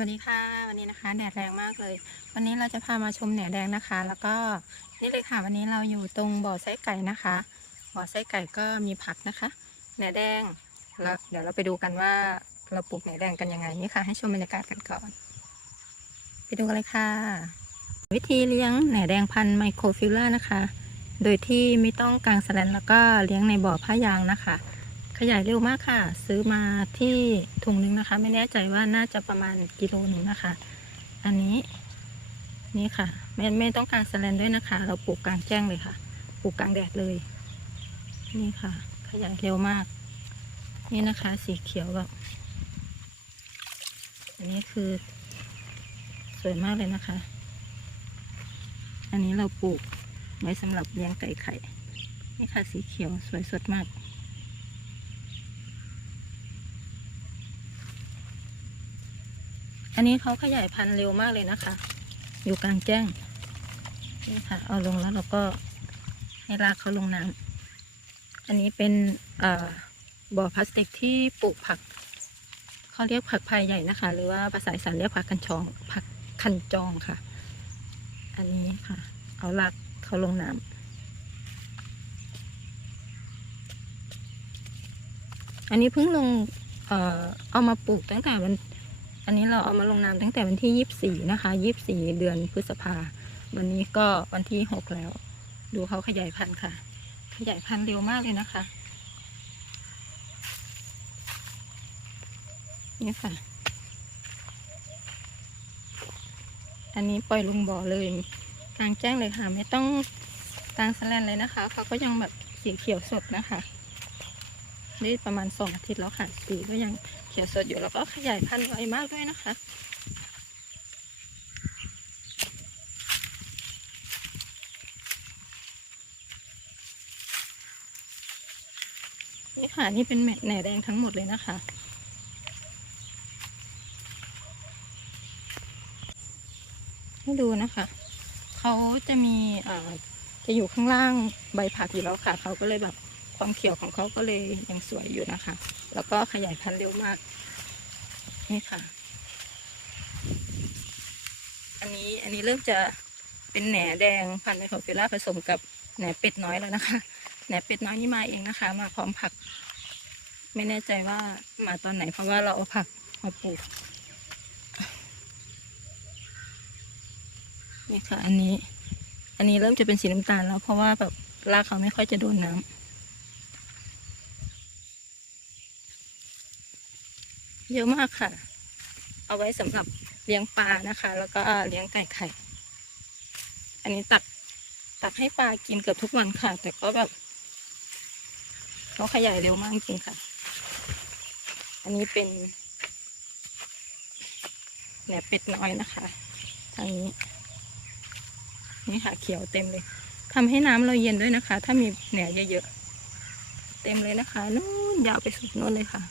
วัสดีค่ะ วันนี้นะคะแดดแรงมากเลย วันนี้เราจะพามาชมแหนแดงนะคะ แล้วก็นี่เลยค่ะวันนี้เราอยู่ตรงบ่อไส้ไก่นะคะ บ่อไส้ไก่ก็มีผักนะคะแหนแดงแล้วเดี๋ยวเราไปดูกันว่าเราปลูกแหนแดงกันยังไงนี่ค่ะ ให้ชมบรรยากาศกันก่อน ไปดูกันเลยค่ะ วิธีเลี้ยงแหนแดงพันไมโครฟิลเล่านะคะ โดยที่ไม่ต้องกางแสแลนแล้วก็เลี้ยงในบ่อผ้ายางนะคะ ขยายเร็วมากค่ะ ซื้อมาที่ถุงนึงนะคะ ไม่แน่ใจว่าน่าจะประมาณกิโลหนึ่งนะคะ อันนี้นี่ค่ะ ไม่ไม่ต้องกางแสแลนด้วยนะคะ เราปลูกกลางแจ้งเลยค่ะ ปลูกกลางแดดเลย นี่ค่ะ ขยายเร็วมาก นี่นะคะ สีเขียวแบบอันนี้คือสวยมากเลยนะคะ อันนี้เราปลูกไว้สำหรับเลี้ยงไก่ไข่ นี่ค่ะสีเขียวสวยสดมาก อันนี้เขาขยายพันธุ์เร็วมากเลยนะคะ อยู่กลางแจ้งนี่ค่ะ เอาลงแล้วเราก็ให้รากเขาลงน้ำอันนี้เป็นบ่อพลาสติกที่ปลูกผักเขาเรียกผักพายใหญ่นะคะ หรือว่าภาษาอีสานเรียกผักคันจอง ผักคันจองค่ะ อันนี้ค่ะ เอารากเขาลงน้ำอันนี้เพิ่งลง เอ่อ เอามาปลูกตั้งแต่วัน อันนี้เราเอามาลงนามตั้งแต่วันที่ยี่สี่นะคะยี่สี่เดือนพฤษภา วันนี้ก็วันที่หกแล้ว ดูเขาขยายพันธุ์ค่ะ ขยายพันธุ์เร็วมากเลยนะคะ นี่ค่ะ อันนี้ปล่อยลงบ่อเลยกลางแจ้งเลยค่ะ ไม่ต้องกลางแสแลนเลยนะคะเขาก็ยังแบบสีเขียวสดนะคะ นี่ประมาณสองอาทิตย์แล้วค่ะ สีก็ยังเขียวสดอยู่แล้วก็ขยายพันธุ์ไวมากด้วยนะคะนี่ค่ะนี่เป็นแหแหน่แดงทั้งหมดเลยนะคะ ให้ดูนะคะ เขาจะมีเอ่อจะอยู่ข้างล่างใบผักอยู่แล้วค่ะ เขาก็เลยแบบ ความเขียวของเขาก็เลยยังสวยอยู่นะคะ แล้วก็ขยายพันธุ์เร็วมาก นี่ค่ะ อันนี้อันนี้เริ่มจะเป็นแหนแดงพันธุ์ไมโครฟิล่าผสมกับแหนเป็ดน้อยแล้วนะคะแหนเป็ดน้อยนี่มาเองนะคะ มาพร้อมผัก ไม่แน่ใจว่ามาตอนไหน เพราะว่าเราเอาผักมาปลูกนี่ค่ะ อันนี้ อันนี้เริ่มจะเป็นสีน้ำตาลแล้วเพราะว่าแบบรากเขาไม่ค่อยจะโดนน้ำ เยอะมากค่ะ เอาไว้สำหรับเลี้ยงปลานะคะ แล้วก็เลี้ยงไก่ไข่ อันนี้ตักตักให้ปลากินเกือบทุกวันค่ะ แต่ก็แบบเขาขยายเร็วมากจริงค่ะ อันนี้เป็นแหนเป็ดน้อยนะคะทางนี้นี่ค่ะเขียวเต็มเลยทำให้น้ำเราเย็นด้วยนะคะ ถ้ามีแหนเยอะๆเต็มเลยนะคะนู่นยาวไปสุดโน่นเลยค่ะ